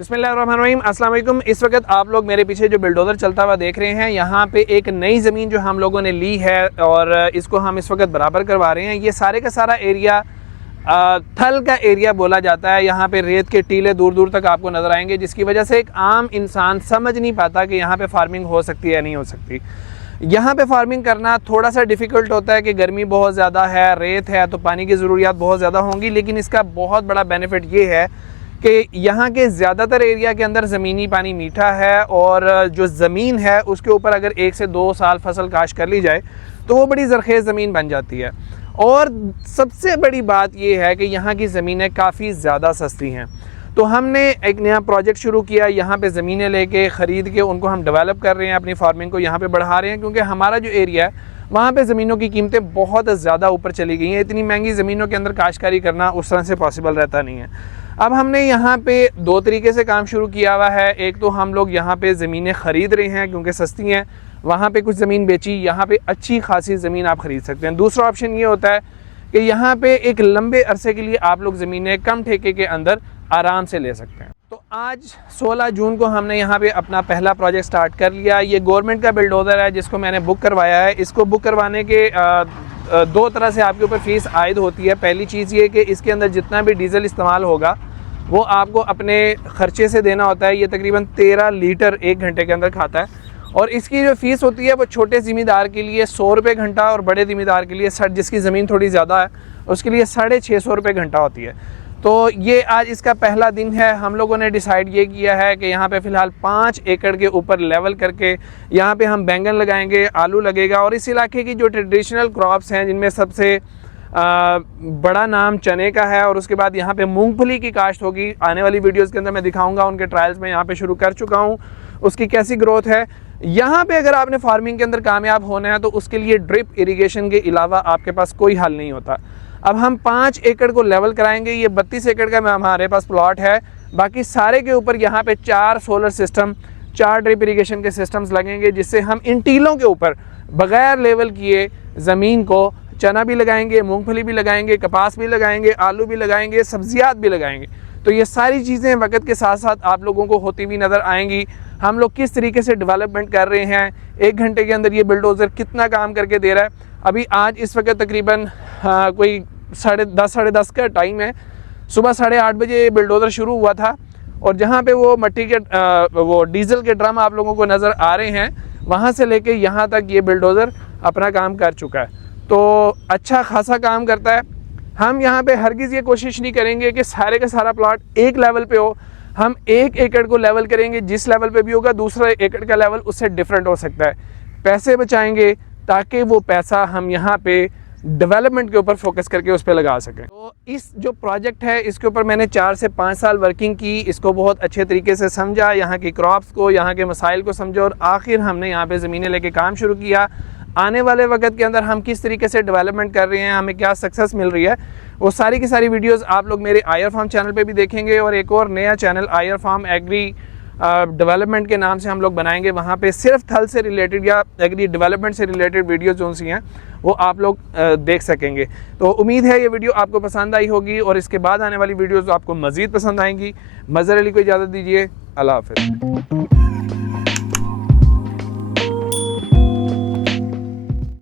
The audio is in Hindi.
बिस्मिल्लाहिर्रहमानिर्रहीम, अस्सलाम वालेकुम। इस वक्त आप लोग मेरे पीछे जो बिल्डोज़र चलता हुआ देख रहे हैं, यहाँ पे एक नई ज़मीन जो हम लोगों ने ली है और इसको हम इस वक्त बराबर करवा रहे हैं। ये सारे का सारा एरिया थल का एरिया बोला जाता है। यहाँ पे रेत के टीले दूर दूर तक आपको नज़र आएंगे, जिसकी वजह से एक आम इंसान समझ नहीं पाता कि यहाँ पे फार्मिंग हो सकती है या नहीं हो सकती। यहाँ पे फार्मिंग करना थोड़ा सा डिफ़िकल्ट होता है कि गर्मी बहुत ज़्यादा है, रेत है, तो पानी की ज़रूरियात बहुत ज़्यादा होंगी। लेकिन इसका बहुत बड़ा बेनिफिट ये है कि यहाँ के ज़्यादातर एरिया के अंदर ज़मीनी पानी मीठा है और जो ज़मीन है उसके ऊपर अगर 1 से 2 साल फसल काश्त कर ली जाए तो वो बड़ी ज़रख़ेज़ ज़मीन बन जाती है। और सबसे बड़ी बात यह है कि यहाँ की ज़मीनें काफ़ी ज़्यादा सस्ती हैं। तो हमने एक नया प्रोजेक्ट शुरू किया, यहाँ पे ज़मीनें लेके ख़रीद के उनको हम डेवलप कर रहे हैं, अपनी फार्मिंग को यहाँ पे बढ़ा रहे हैं, क्योंकि हमारा जो एरिया है वहाँ पे ज़मीनों की कीमतें बहुत ज़्यादा ऊपर चली गई हैं। इतनी महंगी ज़मीनों के अंदर काश्तकारी करना उस तरह से पॉसिबल रहता नहीं है। अब हमने यहाँ पे 2 तरीके से काम शुरू किया हुआ है। एक तो हम लोग यहाँ पे ज़मीनें ख़रीद रहे हैं क्योंकि सस्ती हैं, वहाँ पे कुछ ज़मीन बेची, यहाँ पे अच्छी खासी ज़मीन आप ख़रीद सकते हैं। दूसरा ऑप्शन ये होता है कि यहाँ पे एक लंबे अरसे के लिए आप लोग ज़मीनें कम ठेके के अंदर आराम से ले सकते हैं। तो आज 16 जून को हमने यहाँ पे अपना पहला प्रोजेक्ट स्टार्ट कर लिया। ये गवर्नमेंट का बिल्डोज़र है जिसको मैंने बुक करवाया है। इसको बुक करवाने के 2 तरह से आपके ऊपर फ़ीस आयद होती है। पहली चीज़ ये कि इसके अंदर जितना भी डीज़ल इस्तेमाल होगा वो आपको अपने ख़र्चे से देना होता है। ये तकरीबन 13 लीटर 1 घंटे के अंदर खाता है। और इसकी जो फ़ीस होती है वो छोटे ज़मींदार के लिए 100 रुपये घंटा और बड़े ज़मींदार के लिए जिसकी ज़मीन थोड़ी ज़्यादा है उसके लिए 650 रुपये घंटा होती है। तो ये आज इसका पहला दिन है। हम लोगों ने डिसाइड ये किया है कि यहाँ पे फ़िलहाल 5 एकड़ के ऊपर लेवल करके यहाँ पे हम बैंगन लगाएंगे, आलू लगेगा। और इस इलाके की जो ट्रेडिशनल क्रॉप्स हैं जिनमें सबसे बड़ा नाम चने का है, और उसके बाद यहाँ पे मूंगफली की काश्त होगी। आने वाली वीडियोस के अंदर मैं दिखाऊंगा, उनके ट्रायल्स में यहाँ पे शुरू कर चुका हूँ, उसकी कैसी ग्रोथ है। यहाँ पे अगर आपने फार्मिंग के अंदर कामयाब होना है तो उसके लिए ड्रिप इरिगेशन के अलावा आपके पास कोई हल नहीं होता। अब हम 5 एकड़ को लेवल कराएंगे। ये 32 एकड़ का हमारे पास प्लॉट है। बाकी सारे के ऊपर यहाँ पे 4 सोलर सिस्टम, 4 ड्रिप इरिगेशन के सिस्टम्स लगेंगे, जिससे हम इन टीलों के ऊपर बगैर लेवल किए ज़मीन को चना भी लगाएंगे, मूंगफली भी लगाएंगे, कपास भी लगाएंगे, आलू भी लगाएंगे, सब्जियात भी लगाएंगे। तो ये सारी चीज़ें वक्त के साथ साथ आप लोगों को होती हुई नज़र आएंगी। हम लोग किस तरीके से डेवलपमेंट कर रहे हैं, 1 घंटे के अंदर ये बिल्डोज़र कितना काम करके दे रहा है। अभी आज इस वक्त तकरीबन कोई 10:30 साढ़े 10 का टाइम है। सुबह 8:30 बजे बिल्डोज़र शुरू हुआ था और जहाँ पे वो मट्टी के वो डीज़ल के ड्रम आप लोगों को नज़र आ रहे हैं, वहाँ से लेके यहाँ तक ये बिल्डोज़र अपना काम कर चुका है। तो अच्छा खासा काम करता है। हम यहाँ पे हरगिज़ ये कोशिश नहीं करेंगे कि सारे का सारा प्लॉट एक लेवल पे हो। हम 1 एकड़ को लेवल करेंगे, जिस लेवल पे भी होगा दूसरा एकड़ का लेवल उससे डिफरेंट हो सकता है। पैसे बचाएंगे ताकि वो पैसा हम यहाँ पे डेवलपमेंट के ऊपर फोकस करके उस पर लगा सकें। तो इस जो प्रोजेक्ट है इसके ऊपर मैंने 4 से 5 साल वर्किंग की। इसको बहुत अच्छे तरीके से समझा, यहाँ की क्रॉप्स को, यहाँ के मसाइल को समझा, और आखिर हमने यहाँ पे ज़मीनें लेके काम शुरू किया। आने वाले वक्त के अंदर हम किस तरीके से डेवलपमेंट कर रहे हैं, हमें क्या सक्सेस मिल रही है, वो सारी की सारी वीडियोस आप लोग मेरे आयर फार्म चैनल पे भी देखेंगे। और एक और नया चैनल आयर फार्म एग्री डेवलपमेंट के नाम से हम लोग बनाएंगे। वहाँ पे सिर्फ थल से रिलेटेड या एग्री डेवलपमेंट से रिलेटेड वीडियोस जो सी हैं वो आप लोग देख सकेंगे। तो उम्मीद है ये वीडियो आपको पसंद आई होगी और इसके बाद आने वाली वीडियोज़ आपको मज़ीद पसंद आएंगी। मज़हर अली को इजाज़त दीजिए। अल्लाह हाफ़िज़।